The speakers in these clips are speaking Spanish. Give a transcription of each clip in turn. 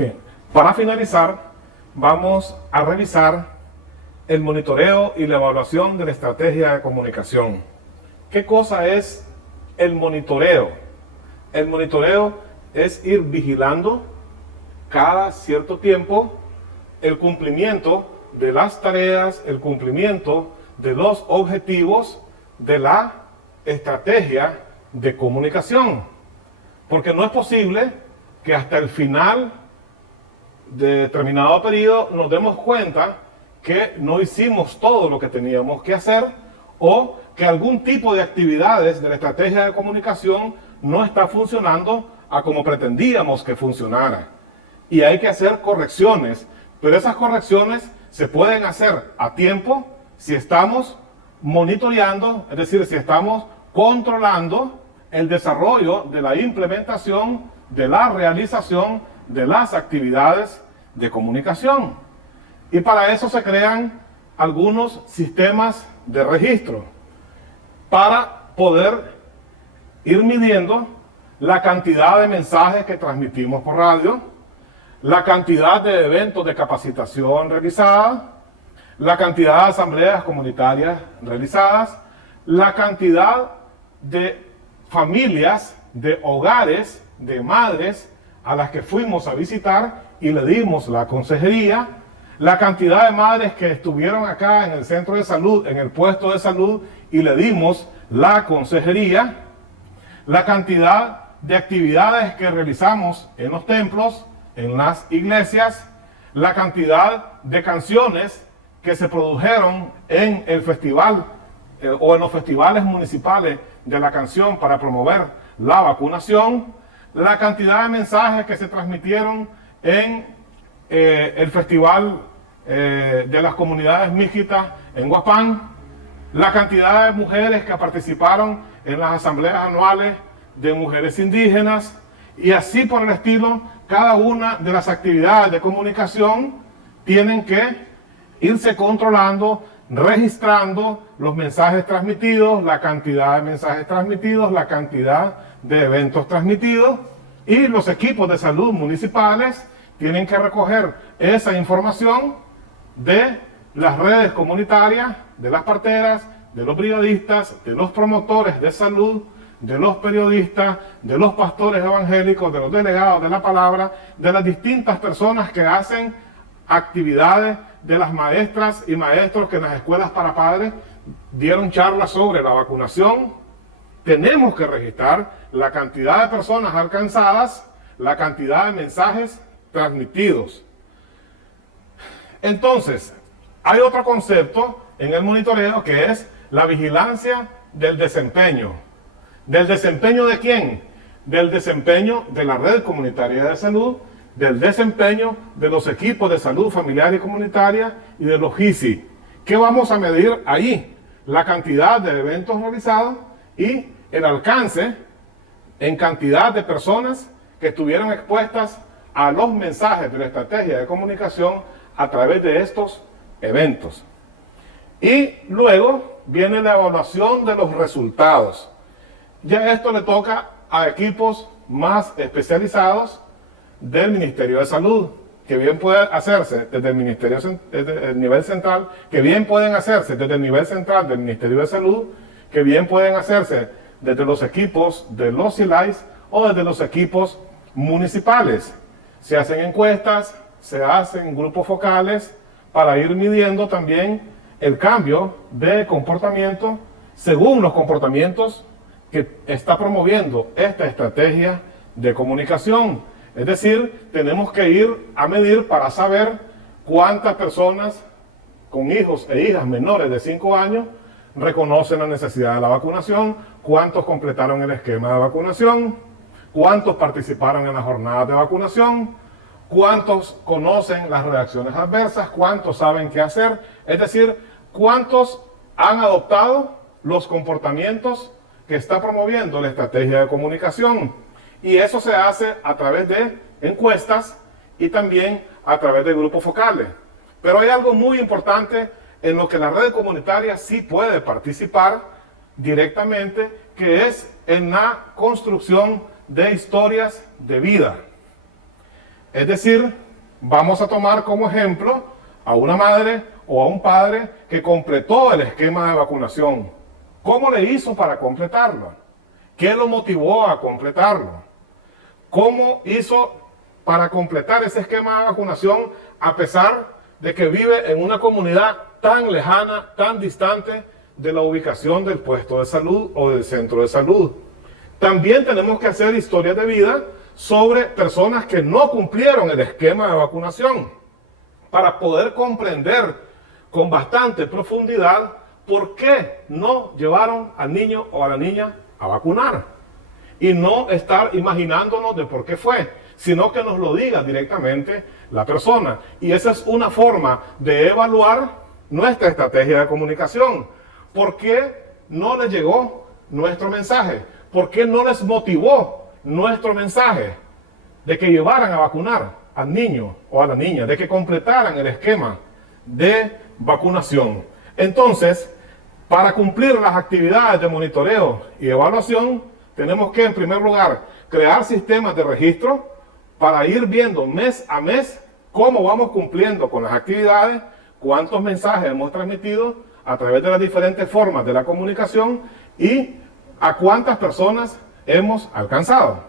Bien, para finalizar, vamos a revisar el monitoreo y la evaluación de la estrategia de comunicación. ¿Qué cosa es el monitoreo? El monitoreo es ir vigilando cada cierto tiempo el cumplimiento de las tareas, el cumplimiento de los objetivos de la estrategia de comunicación. Porque no es posible que hasta el final de determinado periodo nos demos cuenta que no hicimos todo lo que teníamos que hacer o que algún tipo de actividades de la estrategia de comunicación no está funcionando a como pretendíamos que funcionara. Y hay que hacer correcciones, pero esas correcciones se pueden hacer a tiempo si estamos monitoreando, es decir, si estamos controlando el desarrollo de la implementación, de la realización de las actividades de comunicación. Y para eso se crean algunos sistemas de registro para poder ir midiendo la cantidad de mensajes que transmitimos por radio, la cantidad de eventos de capacitación realizadas, la cantidad de asambleas comunitarias realizadas, la cantidad de familias, de hogares, de madres a las que fuimos a visitar y le dimos la consejería, la cantidad de madres que estuvieron acá en el centro de salud, en el puesto de salud y le dimos la consejería, la cantidad de actividades que realizamos en los templos, en las iglesias, la cantidad de canciones que se produjeron en el festival o en los festivales municipales de la canción para promover la vacunación, la cantidad de mensajes que se transmitieron en el festival de las comunidades místicas en Huapán, la cantidad de mujeres que participaron en las asambleas anuales de mujeres indígenas y así por el estilo. Cada una de las actividades de comunicación tienen que irse controlando, registrando los mensajes transmitidos, la cantidad de mensajes transmitidos, la cantidad de eventos transmitidos, y los equipos de salud municipales tienen que recoger esa información de las redes comunitarias, de las parteras, de los brigadistas, de los promotores de salud, de los periodistas, de los pastores evangélicos, de los delegados de la palabra, de las distintas personas que hacen actividades, de las maestras y maestros que en las escuelas para padres dieron charlas sobre la vacunación. Tenemos que registrar la cantidad de personas alcanzadas, la cantidad de mensajes transmitidos. Entonces, hay otro concepto en el monitoreo que es la vigilancia del desempeño. ¿Del desempeño de quién? Del desempeño de la red comunitaria de salud, del desempeño de los equipos de salud familiar y comunitaria y de los GISI. ¿Qué vamos a medir ahí? La cantidad de eventos realizados y el alcance en cantidad de personas que estuvieron expuestas a los mensajes de la estrategia de comunicación a través de estos eventos. Y luego viene la evaluación de los resultados. Ya esto le toca a equipos más especializados del Ministerio de Salud, que bien puede hacerse desde el Ministerio, desde el nivel central, que bien pueden hacerse desde el nivel central del Ministerio de Salud, que bien pueden hacerse desde los equipos de los CILAIS o desde los equipos municipales. Se hacen encuestas, se hacen grupos focales para ir midiendo también el cambio de comportamiento según los comportamientos que está promoviendo esta estrategia de comunicación. Es decir, tenemos que ir a medir para saber cuántas personas con hijos e hijas menores de 5 años reconocen la necesidad de la vacunación, cuántos completaron el esquema de vacunación, cuántos participaron en las jornadas de vacunación, cuántos conocen las reacciones adversas, cuántos saben qué hacer, es decir, cuántos han adoptado los comportamientos que está promoviendo la estrategia de comunicación. Y eso se hace a través de encuestas y también a través de grupos focales. Pero hay algo muy importante en lo que la red comunitaria sí puede participar directamente, que es en la construcción de historias de vida. Es decir, vamos a tomar como ejemplo a una madre o a un padre que completó el esquema de vacunación. ¿Cómo le hizo para completarlo? ¿Qué lo motivó a completarlo? ¿Cómo hizo para completar ese esquema de vacunación a pesar de que vive en una comunidad tan lejana, tan distante de la ubicación del puesto de salud o del centro de salud? También tenemos que hacer historias de vida sobre personas que no cumplieron el esquema de vacunación para poder comprender con bastante profundidad por qué no llevaron al niño o a la niña a vacunar. Y no estar imaginándonos de por qué fue, sino que nos lo diga directamente la persona. Y esa es una forma de evaluar nuestra estrategia de comunicación. ¿Por qué no les llegó nuestro mensaje? ¿Por qué no les motivó nuestro mensaje de que llevaran a vacunar al niño o a la niña, de que completaran el esquema de vacunación? Entonces, para cumplir las actividades de monitoreo y evaluación, tenemos que, en primer lugar, crear sistemas de registro para ir viendo mes a mes cómo vamos cumpliendo con las actividades, cuántos mensajes hemos transmitido a través de las diferentes formas de la comunicación y a cuántas personas hemos alcanzado.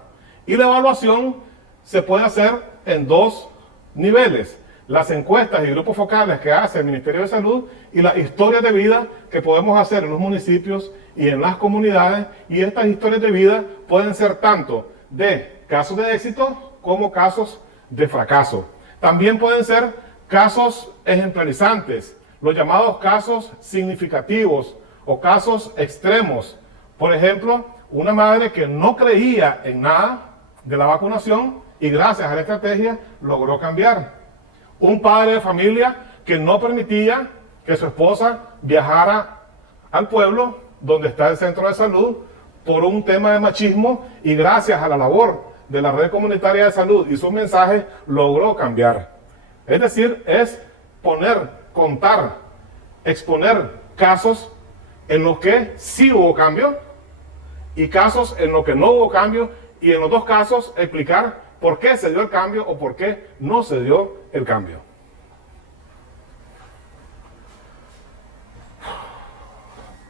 Y la evaluación se puede hacer en dos niveles: las encuestas y grupos focales que hace el Ministerio de Salud y las historias de vida que podemos hacer en los municipios y en las comunidades. Y estas historias de vida pueden ser tanto de casos de éxito como casos de fracaso. También pueden ser casos ejemplarizantes, los llamados casos significativos o casos extremos. Por ejemplo, una madre que no creía en nada de la vacunación y gracias a la estrategia logró cambiar. Un padre de familia que no permitía que su esposa viajara al pueblo donde está el centro de salud por un tema de machismo y gracias a la labor de la red comunitaria de salud y sus mensajes logró cambiar. Es decir, es poner, contar, exponer casos en los que sí hubo cambio y casos en los que no hubo cambio, y en los dos casos explicar por qué se dio el cambio o por qué no se dio el cambio.